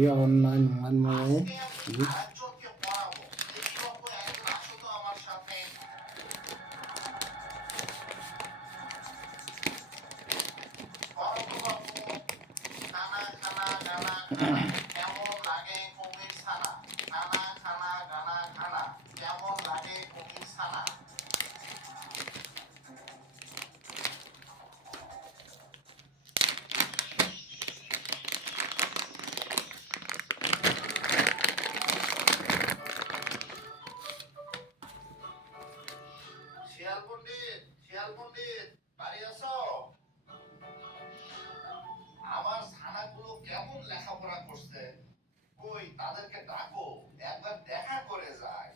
देखिए online mobile मंगाए শিয়াল পণ্ডিত, শিয়াল পণ্ডিত, বাড়ি আছো? আমার ছানাগুলো কেমন লেখাপড়া করছে? কই তাদেরকে ডাকো, একবার দেখা করে যায়।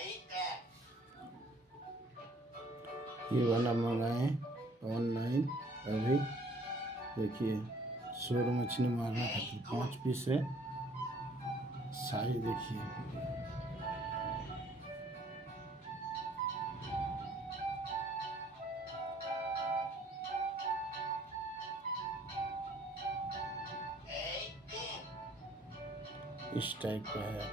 এই দেখ, ये वाला मंगाए ऑनलाइन अभी देखिए शोर मछली मारने खातिर 5 पीस है साइज देखिए এই দিন इस टाइप का है।